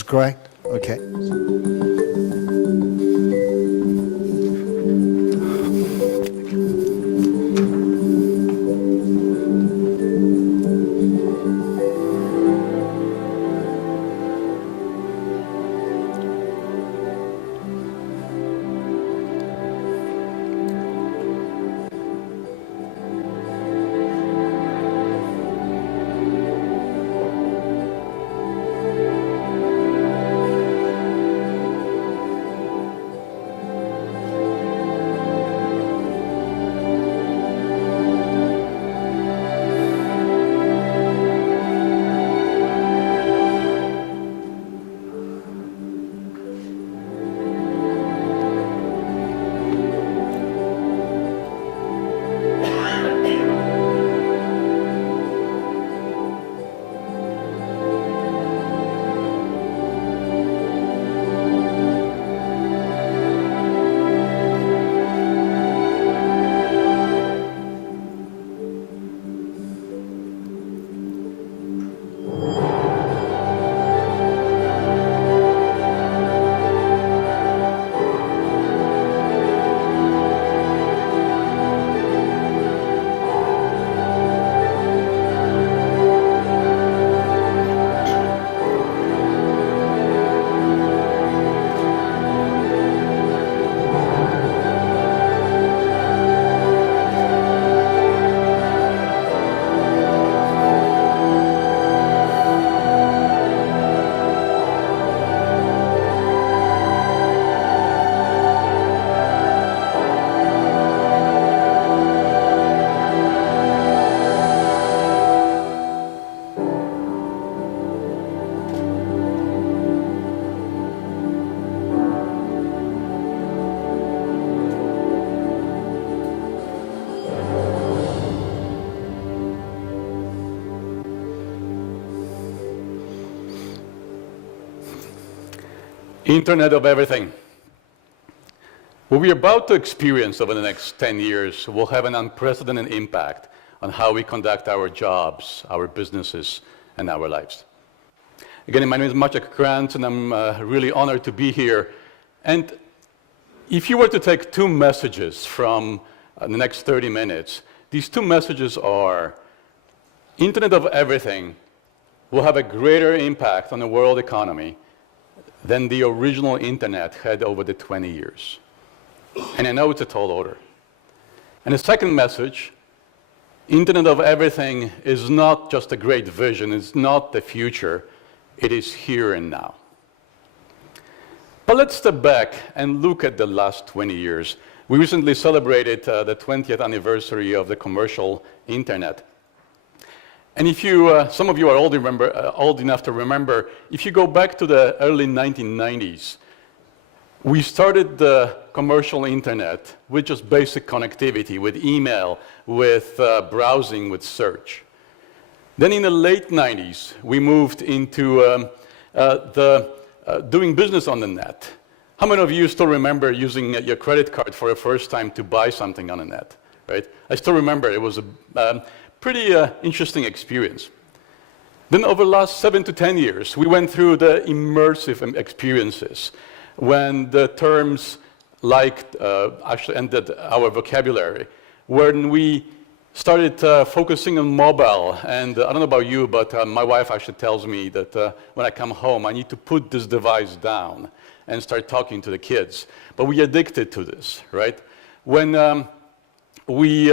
is correct? Okay. Internet of Everything. What we're about to experience over the next 10 years will have an unprecedented impact on how we conduct our jobs, our businesses, and our lives. Again, my name is Maciej Kranz, and I'm really honored to be here. And if you were to take two messages from the next 30 minutes, these two messages are: Internet of Everything will have a greater impact on the world economy than the original internet had over the 20 years. And I know it's a tall order. And the second message, Internet of Everything is not just a great vision, it's not the future, it is here and now. But let's step back and look at the last 20 years. We recently celebrated the 20th anniversary of the commercial internet. And if you, some of you are old enough to remember, if you go back to the early 1990s, we started the commercial internet with just basic connectivity, with email, with browsing, with search. Then in the late 90s, we moved into doing business on the net. How many of you still remember using your credit card for the first time to buy something on the net, right? I still remember it was a pretty interesting experience. Then over the last 7 to 10 years, we went through the immersive experiences when the terms like actually entered our vocabulary, when we started focusing on mobile. And I don't know about you, but my wife actually tells me that when I come home, I need to put this device down and start talking to the kids. But we addicted to this, right? When we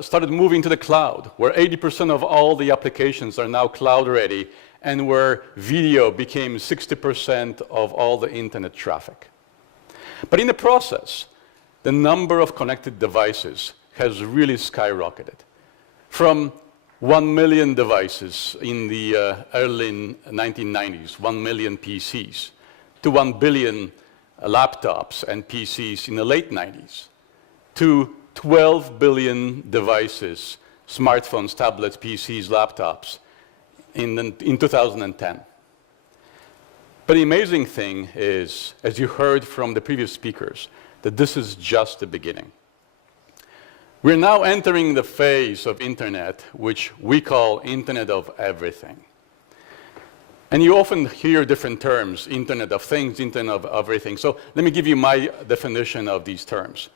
started moving to the cloud, where 80% of all the applications are now cloud ready, and where video became 60% of all the internet traffic. But in the process, the number of connected devices has really skyrocketed. From 1 million devices in the early 1990s, 1 million PCs, to 1 billion laptops and PCs in the late 90s, to 12 billion devices, smartphones, tablets, PCs, laptops, in 2010. But the amazing thing is, as you heard from the previous speakers, that this is just the beginning. We're now entering the phase of internet which we call Internet of Everything. And you often hear different terms, Internet of Things, Internet of everything. So let me give you my definition of these terms.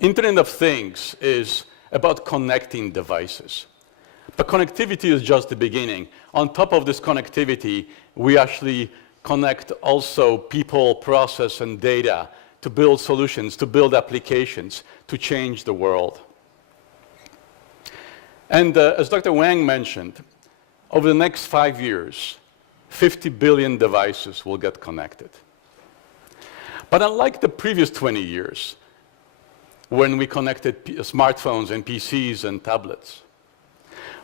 Internet of Things is about connecting devices. But connectivity is just the beginning. On top of this connectivity, we actually connect also people, process, and data to build solutions, to build applications, to change the world. And as Dr. Wang mentioned, over the next 5 years, 50 billion devices will get connected. But unlike the previous 20 years, when we connected smartphones and PCs and tablets,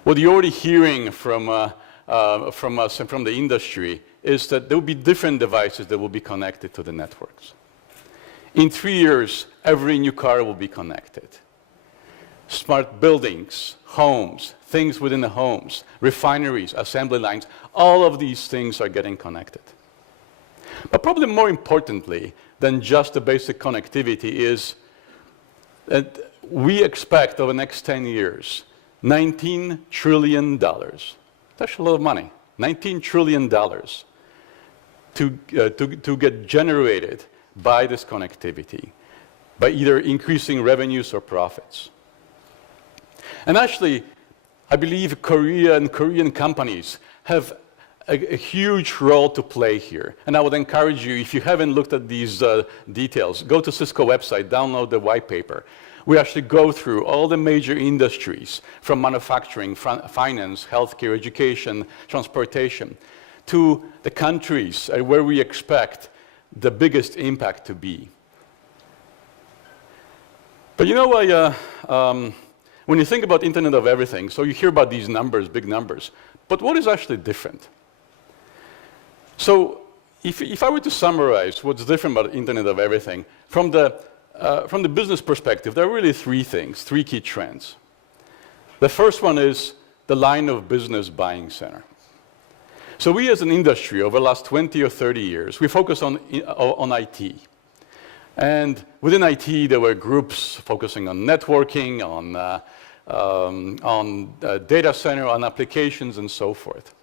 what you're already hearing from us and from the industry is that there will be different devices that will be connected to the networks. In 3 years, every new car will be connected. Smart buildings, homes, things within the homes, refineries, assembly lines, all of these things are getting connected. But probably more importantly than just the basic connectivity is that we expect over the next 10 years, $19 trillion. That's a lot of money. $19 trillion to get generated by this connectivity, by either increasing revenues or profits. And actually, I believe Korea and Korean companies have a huge role to play here. And I would encourage you, if you haven't looked at these details, go to Cisco website, download the white paper. We actually go through all the major industries, from manufacturing, finance, healthcare, education, transportation, to the countries where we expect the biggest impact to be. But you know, when you think about Internet of Everything, so you hear about these numbers, big numbers, but what is actually different? So if I were to summarize what's different about Internet of Everything, from the business perspective, there are really three things, three key trends. The first one is the line of business buying center. So we as an industry, over the last 20 or 30 years, we focus on IT. And within IT, there were groups focusing on networking, on data center, on applications, and so forth.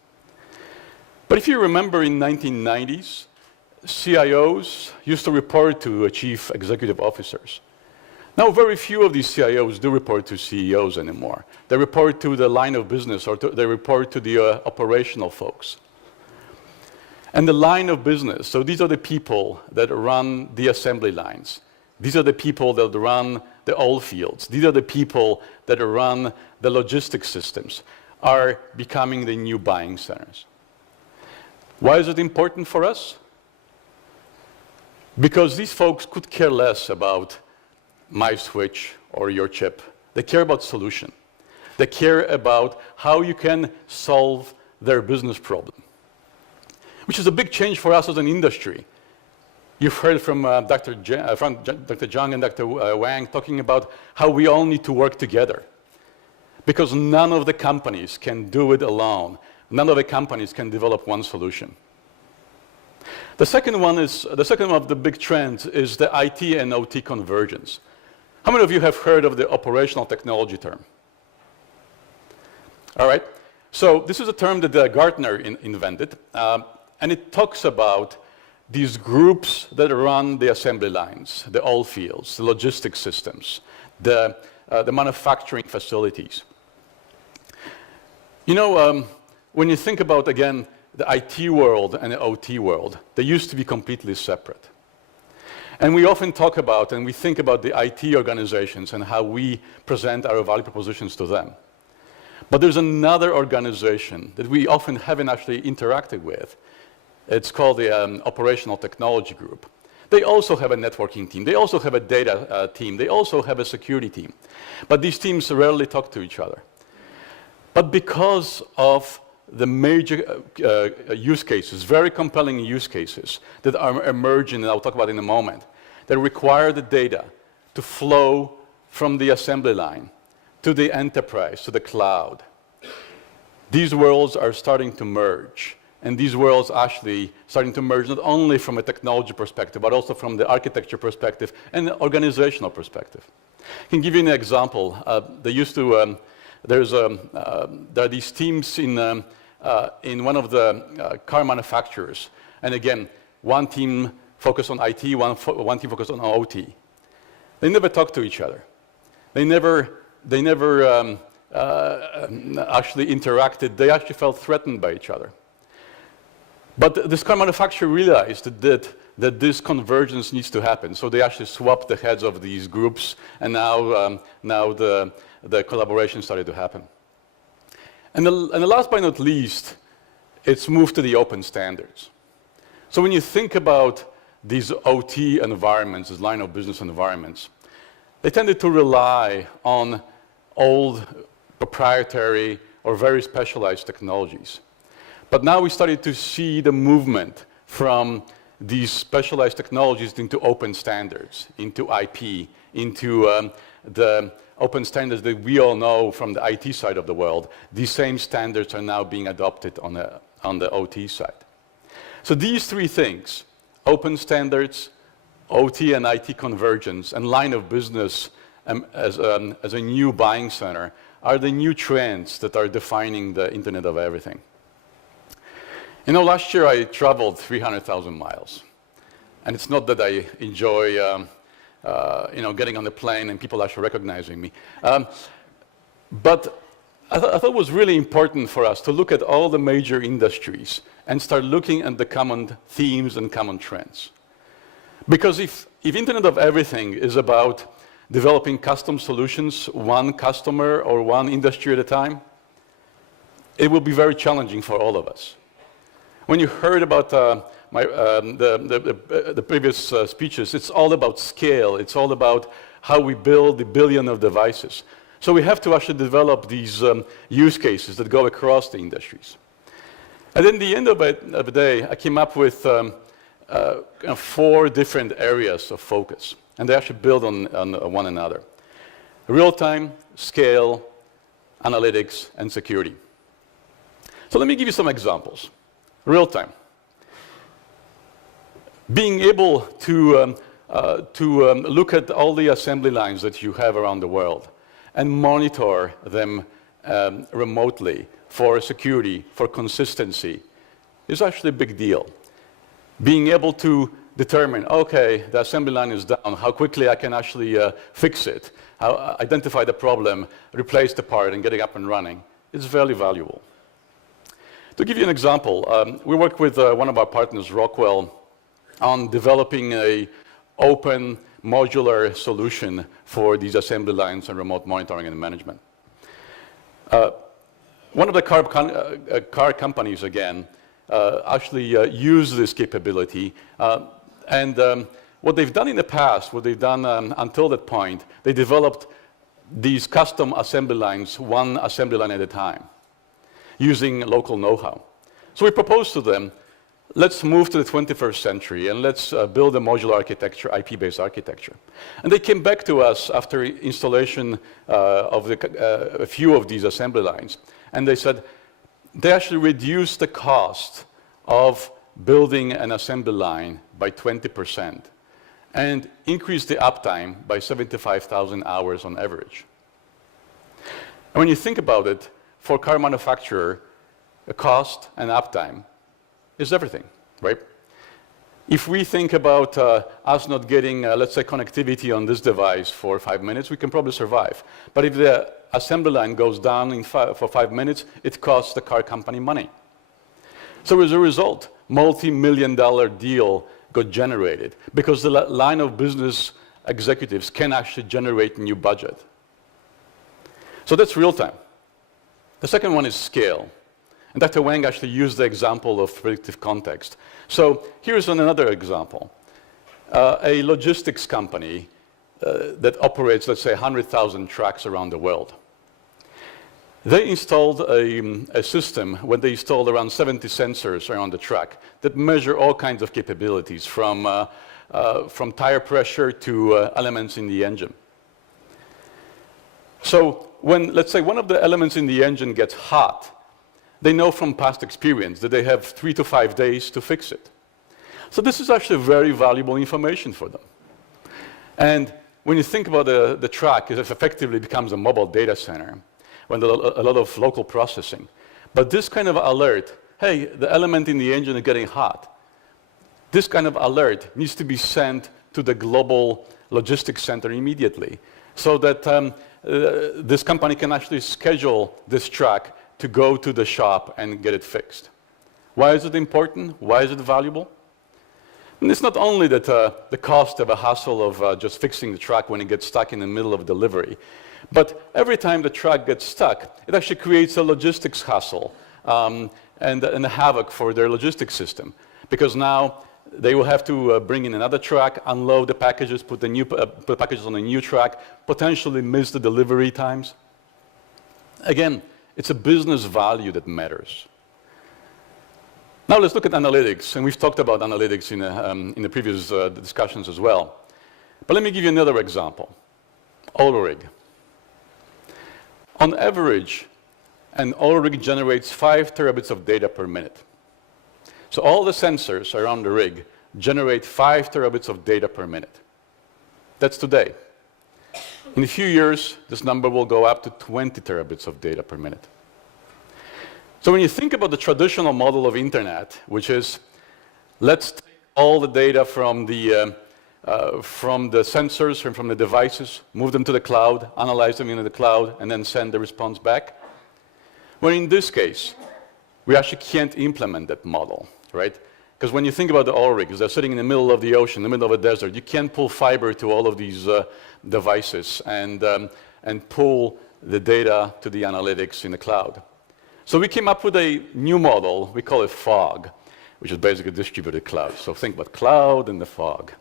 But if you remember in 1990s, CIOs used to report to chief executive officers. Now, very few of these CIOs do report to CEOs anymore. They report to the line of business, or they report to the operational folks. And the line of business, so these are the people that run the assembly lines. These are the people that run the oil fields. These are the people that run the logistics systems, are becoming the new buying centers. Why is it important for us? Because these folks could care less about my switch or your chip. They care about solution. They care about how you can solve their business problem, which is a big change for us as an industry. You've heard from Dr. Zhang and Dr. Wang talking about how we all need to work together, because none of the companies can do it alone. None of the companies can develop one solution. The second of the big trends is the IT and OT convergence. How many of you have heard of the operational technology term? All right. So this is a term that Gartner invented, and it talks about these groups that run the assembly lines, the oil fields, the logistics systems, the manufacturing facilities. You know, when you think about, again, the IT world and the OT world, they used to be completely separate. And we often talk about and we think about the IT organizations and how we present our value propositions to them. But there's another organization that we often haven't actually interacted with. It's called the Operational Technology Group. They also have a networking team. They also have a data team. They also have a security team. But these teams rarely talk to each other. But because of the major use cases, very compelling use cases that are emerging, and I'll talk about in a moment, that require the data to flow from the assembly line to the enterprise, to the cloud. These worlds are starting to merge. And these worlds actually starting to merge not only from a technology perspective, but also from the architecture perspective and the organizational perspective. I can give you an example. There are these teams in in one of the car manufacturers. And again, one team focused on IT, one team focused on OT. They never talked to each other. They never actually interacted. They actually felt threatened by each other. But this car manufacturer realized that this convergence needs to happen. So they actually swapped the heads of these groups, and now the collaboration started to happen. And the last but not least, it's moved to the open standards. So when you think about these OT environments, these line of business environments, they tended to rely on old, proprietary, or very specialized technologies. But now we started to see the movement from these specialized technologies into open standards, into IP, into the open standards that we all know from the IT side of the world. These same standards are now being adopted on the OT side. So these three things, open standards, OT and IT convergence, and line of business as a new buying center, are the new trends that are defining the Internet of Everything. You know, last year I traveled 300,000 miles. And it's not that I enjoy getting on the plane and people actually recognizing me. But I thought it was really important for us to look at all the major industries and start looking at the common themes and common trends. Because if Internet of Everything is about developing custom solutions, one customer or one industry at a time, it will be very challenging for all of us. When you heard about the previous speeches, it's all about scale. It's all about how we build the billion of devices. So we have to actually develop these use cases that go across the industries. And then at the end of the day, I came up with 4 different areas of focus. And they actually build on one another. Real-time, scale, analytics, and security. So let me give you some examples. Real-time. Being able to look at all the assembly lines that you have around the world and monitor them remotely for security, for consistency, is actually a big deal. Being able to determine, okay, the assembly line is down, how quickly I can actually fix it, identify the problem, replace the part, and get it up and running, is very valuable. To give you an example, we work with one of our partners, Rockwell, on developing an open modular solution for these assembly lines and remote monitoring and management. One of the car companies, again, actually use this capability. What they've done in the past, what they've done until that point, they developed these custom assembly lines, one assembly line at a time, using local know-how. So we proposed to them, let's move to the 21st century and let's build a modular architecture, IP-based architecture. And they came back to us after installation of a few of these assembly lines. And they said they actually reduced the cost of building an assembly line by 20% and increased the uptime by 75,000 hours on average. And when you think about it, for a car manufacturer, a cost and uptime is everything, right? If we think about us not getting, let's say, connectivity on this device for 5 minutes, we can probably survive. But if the assembly line goes down for 5 minutes, it costs the car company money. So as a result, multi-million-dollar deal got generated because the line of business executives can actually generate new budget. So that's real time. The second one is scale. And Dr. Wang actually used the example of predictive context. So here's another example. A logistics company that operates, let's say, 100,000 trucks around the world. They installed a system when they installed around 70 sensors around the truck that measure all kinds of capabilities, from tire pressure to elements in the engine. So when, let's say, one of the elements in the engine gets hot, they know from past experience that they have 3 to 5 days to fix it. So this is actually very valuable information for them. And when you think about the truck, it effectively becomes a mobile data center, when a lot of local processing. But this kind of alert, hey, the element in the engine is getting hot, this kind of alert needs to be sent to the global logistics center immediately so that this company can actually schedule this truck to go to the shop and get it fixed. Why is it important? Why is it valuable? And it's not only that the cost of a hassle of just fixing the truck when it gets stuck in the middle of delivery, but every time the truck gets stuck, it actually creates a logistics hassle and a havoc for their logistics system, because now they will have to bring in another truck, unload the packages, put the packages on a new truck, potentially miss the delivery times. Again, it's a business value that matters. Now let's look at analytics, and we've talked about analytics in the previous discussions as well. But let me give you another example, oil rig. On average, an oil rig generates 5 terabits of data per minute. So all the sensors around the rig generate 5 terabits of data per minute. That's today. In a few years, this number will go up to 20 terabits of data per minute. So when you think about the traditional model of internet, which is let's take all the data from the sensors and from the devices, move them to the cloud, analyze them in the cloud, and then send the response back. Well, in this case, we actually can't implement that model, right? Because when you think about the oil rigs, they're sitting in the middle of the ocean, in the middle of a desert. You can't pull fiber to all of these devices and pull the data to the analytics in the cloud. So we came up with a new model. We call it fog, which is basically distributed cloud. So think about cloud and the fog.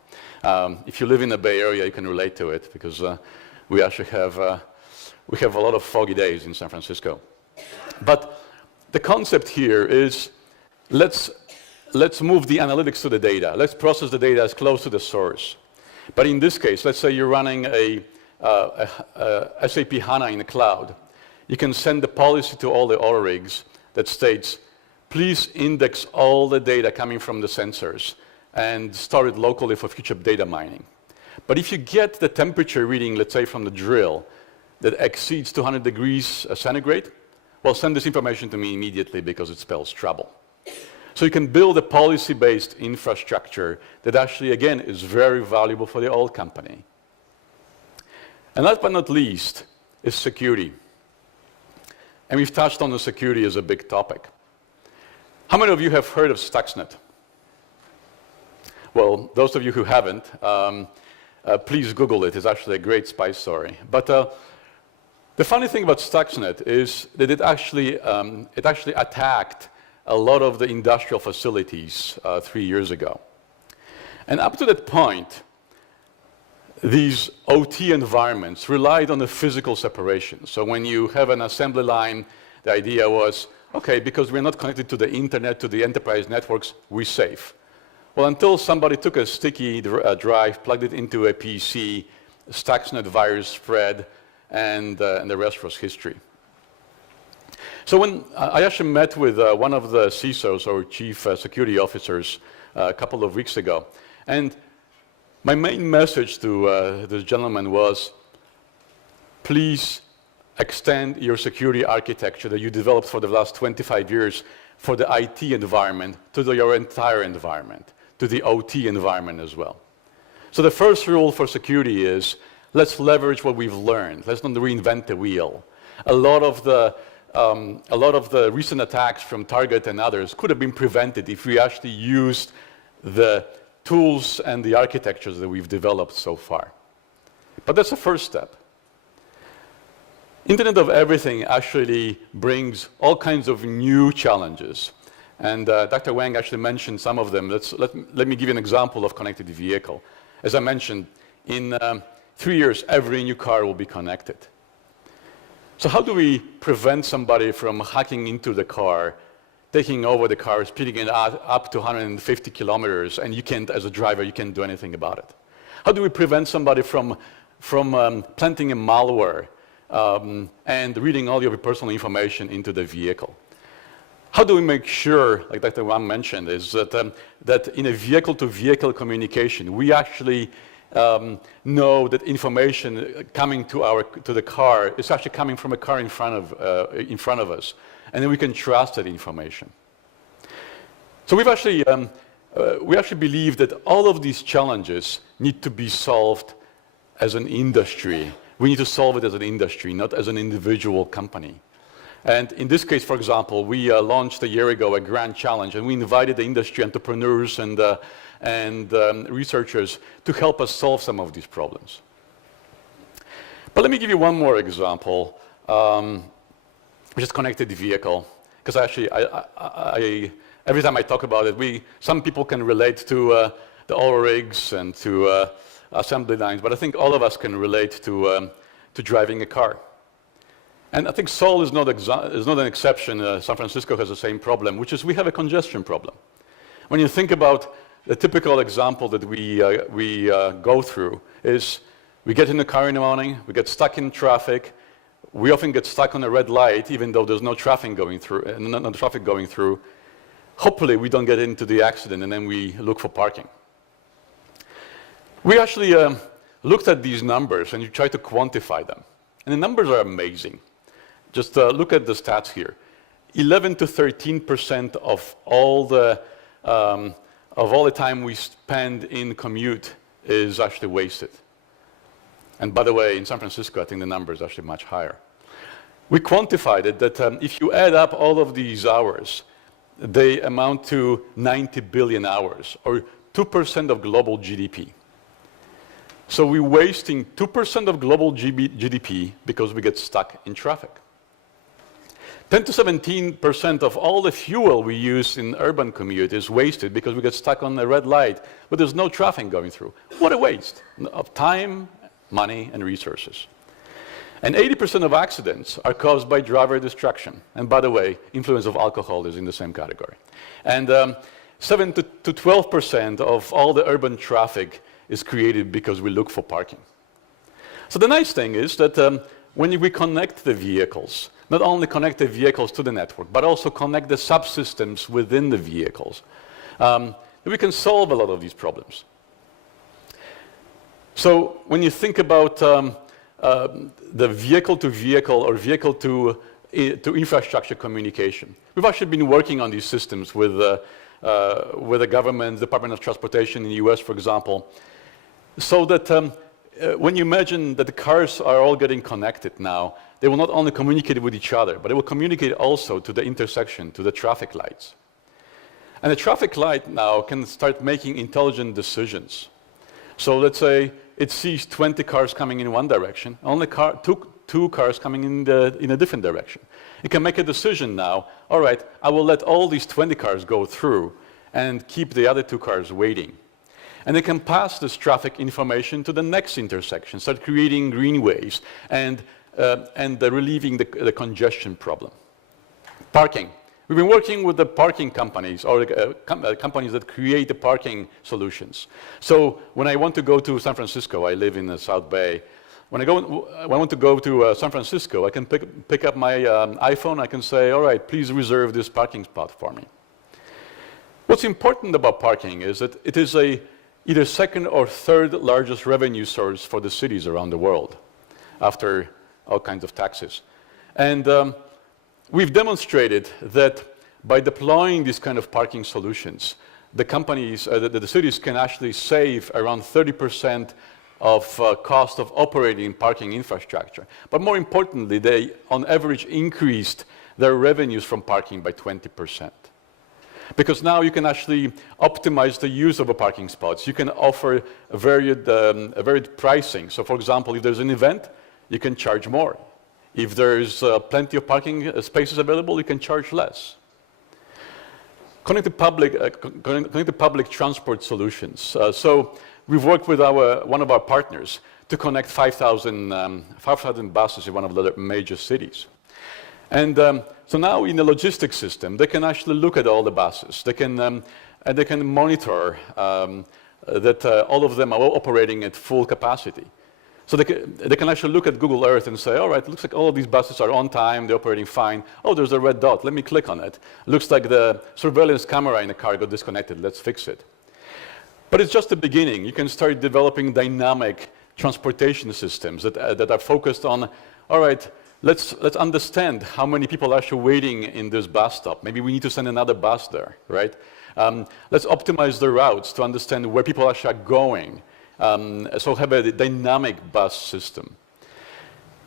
If you live in the Bay Area, you can relate to it, because we actually have a lot of foggy days in San Francisco. But the concept here is let's move the analytics to the data. Let's process the data as close to the source. But in this case, let's say you're running a SAP HANA in the cloud. You can send the policy to all the oil rigs that states, please index all the data coming from the sensors and store it locally for future data mining. But if you get the temperature reading, let's say from the drill, that exceeds 200 degrees centigrade, well, send this information to me immediately because it spells trouble. So you can build a policy-based infrastructure that actually, again, is very valuable for the oil company. And last but not least is security. And we've touched on the security as a big topic. How many of you have heard of Stuxnet? Well, those of you who haven't, please Google it. It's actually a great spy story. But the funny thing about Stuxnet is that it actually attacked a lot of the industrial facilities 3 years ago. And up to that point, these OT environments relied on the physical separation. So when you have an assembly line, the idea was, okay, because we're not connected to the internet, to the enterprise networks, we're safe. Well, until somebody took a sticky drive, plugged it into a PC, Stuxnet virus spread, and the rest was history. So when I actually met with one of the CISOs, or chief security officers, a couple of weeks ago, and my main message to this gentleman was, please extend your security architecture that you developed for the last 25 years for the IT environment to your entire environment, to the OT environment as well. So the first rule for security is, let's leverage what we've learned. Let's not reinvent the wheel. A lot of the recent attacks from Target and others could have been prevented if we actually used the tools and the architectures that we've developed so far. But that's the first step. Internet of Everything actually brings all kinds of new challenges. And Dr. Wang actually mentioned some of them. Let me give you an example of connected vehicle. As I mentioned, in 3 years, every new car will be connected. So how do we prevent somebody from hacking into the car, taking over the car, speeding it up to 150 kilometers, and you can't, as a driver, you can't do anything about it? How do we prevent somebody from planting a malware and reading all your personal information into the vehicle? How do we make sure, like Dr. Wang mentioned, is that in a vehicle-to-vehicle communication, we actually know that information coming to the car is actually coming from a car in front of us, and then we can trust that information. So we actually believe that all of these challenges need to be solved as an industry. We need to solve it as an industry, not as an individual company. And in this case, for example, we launched a year ago a grand challenge, and we invited the industry entrepreneurs and researchers to help us solve some of these problems. But let me give you one more example, which is connected vehicle, because actually, every time I talk about it, some people can relate to the oil rigs and to assembly lines, but I think all of us can relate to driving a car. And I think Seoul is not an exception. San Francisco has the same problem, which is we have a congestion problem. When you think about the typical example that we go through is we get in the car in the morning, we get stuck in traffic, we often get stuck on a red light even though there's no traffic going through. Hopefully we don't get into the accident and then we look for parking. We actually looked at these numbers and you try to quantify them. And the numbers are amazing. Just look at the stats here. 11 to 13% of all the time we spend in commute is actually wasted. And by the way, in San Francisco, I think the number is actually much higher. We quantified it that if you add up all of these hours, they amount to 90 billion hours, or 2% of global GDP. So we're wasting 2% of global GDP because we get stuck in traffic. 10 to 17% of all the fuel we use in urban commute is wasted because we get stuck on a red light, but there's no traffic going through. What a waste of time, money, and resources. And 80% of accidents are caused by driver distraction. And by the way, influence of alcohol is in the same category. And 7 to 12% of all the urban traffic is created because we look for parking. So the nice thing is that when we connect the vehicles, not only connect the vehicles to the network, but also connect the subsystems within the vehicles, we can solve a lot of these problems. So when you think about the vehicle-to-vehicle or vehicle-to-infrastructure communication, we've actually been working on these systems with the government, Department of Transportation in the US, for example, so that when you imagine that the cars are all getting connected now, they will not only communicate with each other, but they will communicate also to the intersection, to the traffic lights. And the traffic light now can start making intelligent decisions. So let's say it sees 20 cars coming in one direction, only two cars coming in a different direction. It can make a decision now, all right, I will let all these 20 cars go through and keep the other 2 cars waiting. And they can pass this traffic information to the next intersection, start creating greenways and relieving the congestion problem. Parking. We've been working with the parking companies or companies that create the parking solutions. So when I want to go to San Francisco, I live in the South Bay. When I want to go to San Francisco, I can pick up my iPhone. I can say, all right, please reserve this parking spot for me. What's important about parking is that it is either second or third largest revenue source for the cities around the world, after all kinds of taxes. And we've demonstrated that by deploying these kind of parking solutions, the companies, the cities can actually save around 30% of cost of operating parking infrastructure. But more importantly, they, on average, increased their revenues from parking by 20%. Because now you can actually optimize the use of a parking spots. You can offer a varied pricing. So for example, if there's an event, you can charge more. If there's plenty of parking spaces available, you can charge less. Connected public transport solutions. So we've worked with one of our partners to connect 5,000 buses in one of the major cities. And so now in the logistics system, they can actually look at all the buses. They can monitor that all of them are operating at full capacity. So they can actually look at Google Earth and say, all right, it looks like all of these buses are on time, they're operating fine. Oh, there's a red dot, let me click on it. Looks like the surveillance camera in the car got disconnected, let's fix it. But it's just the beginning. You can start developing dynamic transportation systems that are focused on, all right, let's understand how many people are actually waiting in this bus stop. Maybe we need to send another bus there, right? Let's optimize the routes to understand where people actually are going. So have a dynamic bus system.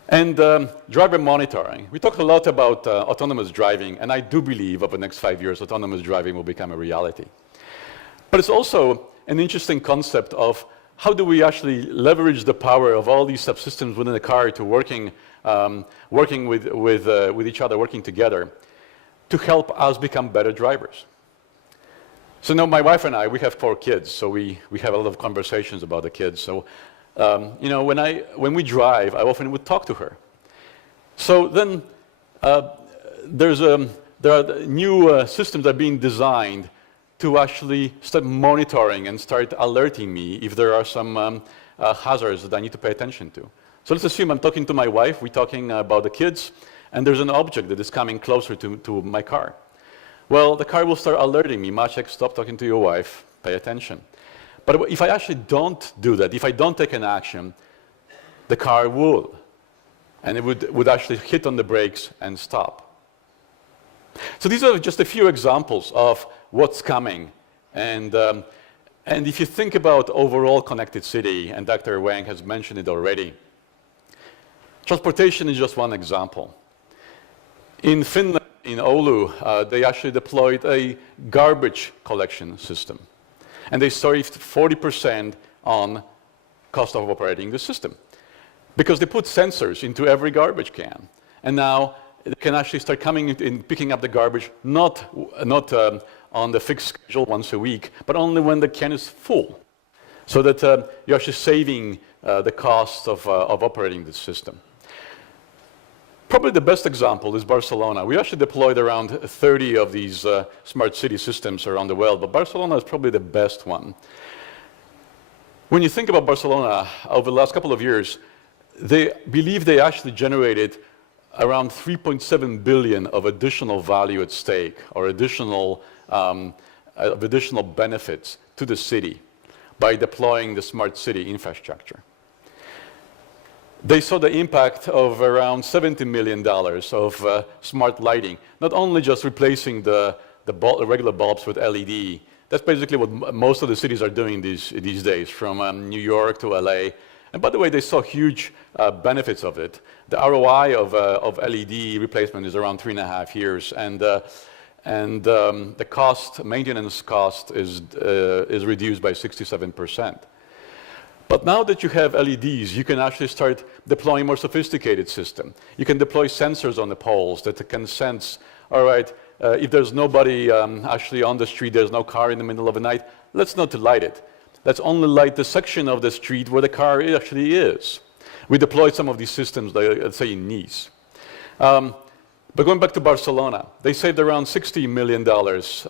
And driver monitoring. We talked a lot about autonomous driving, and I do believe over the next 5 years, autonomous driving will become a reality. But it's also an interesting concept of how do we actually leverage the power of all these subsystems within the car to working with each other, working together, to help us become better drivers. So now my wife and I, we have 4 kids, so we have a lot of conversations about the kids. So you know, when we drive, I often would talk to her. So then there are new systems that are being designed to actually start monitoring and start alerting me if there are some hazards that I need to pay attention to. So let's assume I'm talking to my wife, we're talking about the kids, and there's an object that is coming closer to my car. Well, the car will start alerting me, Maciek, stop talking to your wife, pay attention. But if I actually don't do that, if I don't take an action, the car will. And it would actually hit on the brakes and stop. So these are just a few examples of what's coming. And if you think about overall connected city, and Dr. Wang has mentioned it already, transportation is just one example. In Finland, in Oulu, they actually deployed a garbage collection system. And they saved 40% on cost of operating the system. Because they put sensors into every garbage can. And now they can actually start coming in picking up the garbage, not on the fixed schedule once a week, but only when the can is full. So that you're actually saving the cost of operating the system. Probably the best example is Barcelona. We actually deployed around 30 of these smart city systems around the world, but Barcelona is probably the best one. When you think about Barcelona, over the last couple of years, they believe they actually generated around 3.7 billion of additional value at stake, or additional benefits to the city by deploying the smart city infrastructure. They saw the impact of around $70 million of smart lighting, not only just replacing the regular bulbs with LED. That's basically what most of the cities are doing these days, from New York to LA. And by the way, they saw huge benefits of it. The ROI of LED replacement is around 3.5 years, and the maintenance cost is reduced by 67%. But now that you have LEDs, you can actually start deploying more sophisticated system. You can deploy sensors on the poles that can sense, all right, if there's nobody actually on the street, there's no car in the middle of the night, let's not light it. Let's only light the section of the street where the car actually is. We deployed some of these systems, let's say in Nice. But going back to Barcelona, they saved around $60 million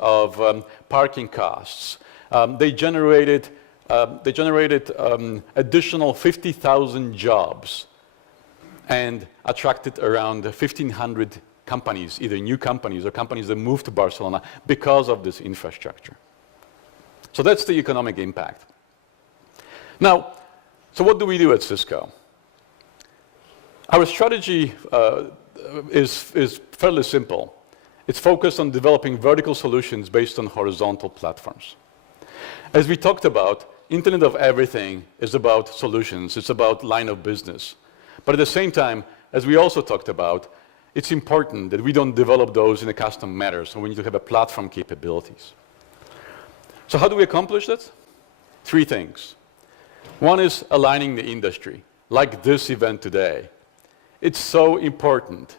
of parking costs. They generated additional 50,000 jobs and attracted around 1,500 companies, either new companies or companies that moved to Barcelona because of this infrastructure. So that's the economic impact. Now, so what do we do at Cisco? Our strategy is fairly simple. It's focused on developing vertical solutions based on horizontal platforms. As we talked about, Internet of Everything is about solutions. It's about line of business. But at the same time, as we also talked about, it's important that we don't develop those in a custom manner. So we need to have a platform capabilities. So how do we accomplish that? 3 things. One is aligning the industry, like this event today. It's so important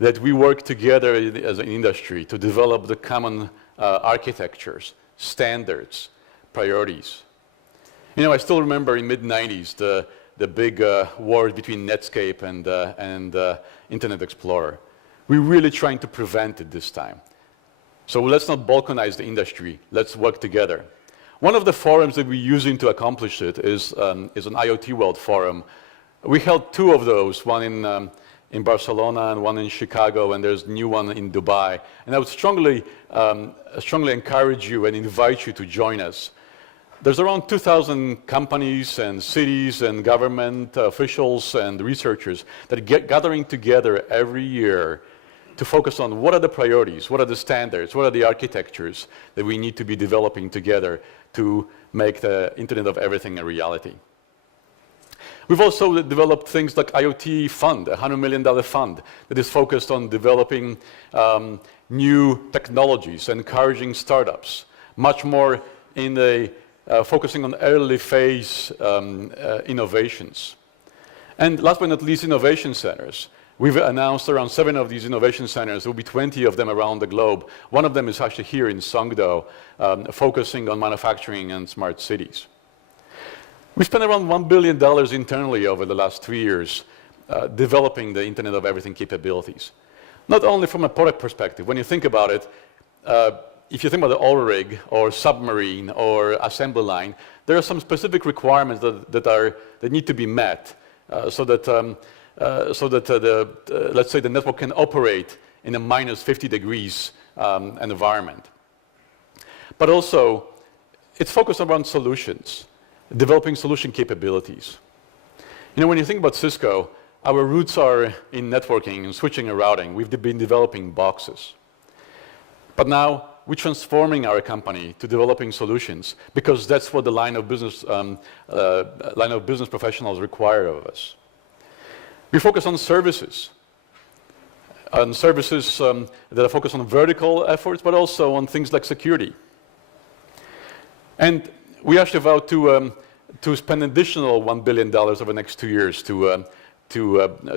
that we work together as an industry to develop the common architectures, standards, priorities. You know, I still remember in mid-90s the big war between Netscape and Internet Explorer. We're really trying to prevent it this time. So let's not balkanize the industry. Let's work together. One of the forums that we're using to accomplish it is an IoT World Forum. We held 2 of those, one in Barcelona and one in Chicago, and there's a new one in Dubai. And I would strongly encourage you and invite you to join us. There's around 2,000 companies and cities and government officials and researchers that are gathering together every year to focus on what are the priorities, what are the standards, what are the architectures that we need to be developing together to make the Internet of Everything a reality. We've also developed things like IoT Fund, a $100 million fund that is focused on developing new technologies, encouraging startups, much more in the focusing on early phase innovations. And last but not least, innovation centers. We've announced around 7 of these innovation centers. There will be 20 of them around the globe. One of them is actually here in Songdo, focusing on manufacturing and smart cities. We spent around $1 billion internally over the last 3 years developing the Internet of Everything capabilities. Not only from a product perspective. When you think about it, if you think about the oil rig or submarine or assembly line, there are some specific requirements that need to be met so that let's say the network can operate in a minus 50 degrees environment. But also, it's focused around solutions, developing solution capabilities. You know, when you think about Cisco, our roots are in networking and switching and routing. We've been developing boxes. But now, we're transforming our company to developing solutions because that's what the line of business professionals require of us. We focus on services that are focused on vertical efforts, but also on things like security. And we actually vowed to spend an additional $1 billion over the next 2 years to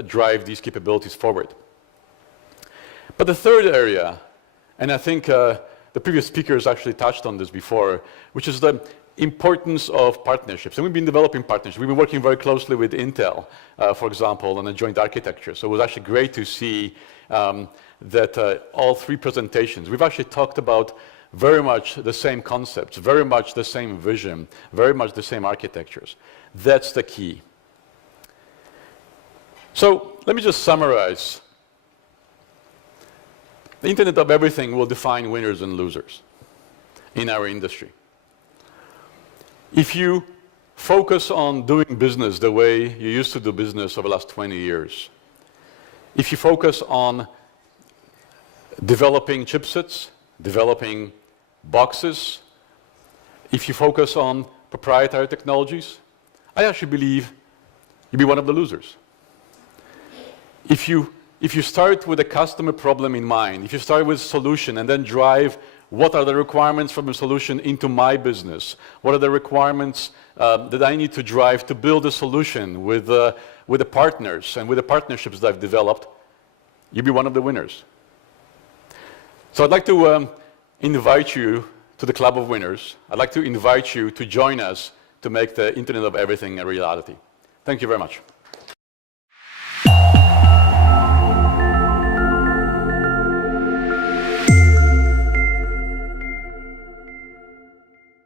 drive these capabilities forward. But the third area, and I think the previous speakers actually touched on this before, which is the importance of partnerships. And we've been developing partnerships. We've been working very closely with Intel, for example, on a joint architecture. So it was actually great to see that all 3 presentations, we've actually talked about very much the same concepts, very much the same vision, very much the same architectures. That's the key. So let me just summarize. The Internet of Everything will define winners and losers in our industry. If you focus on doing business the way you used to do business over the last 20 years, if you focus on developing chipsets, developing boxes, if you focus on proprietary technologies, I actually believe you'll be one of the losers. If you start with a customer problem in mind, if you start with a solution and then drive what are the requirements from a solution into my business, what are the requirements that I need to drive to build a solution with the partners and with the partnerships that I've developed, you'll be one of the winners. So I'd like to invite you to the Club of Winners. I'd like to invite you to join us to make the Internet of Everything a reality. Thank you very much.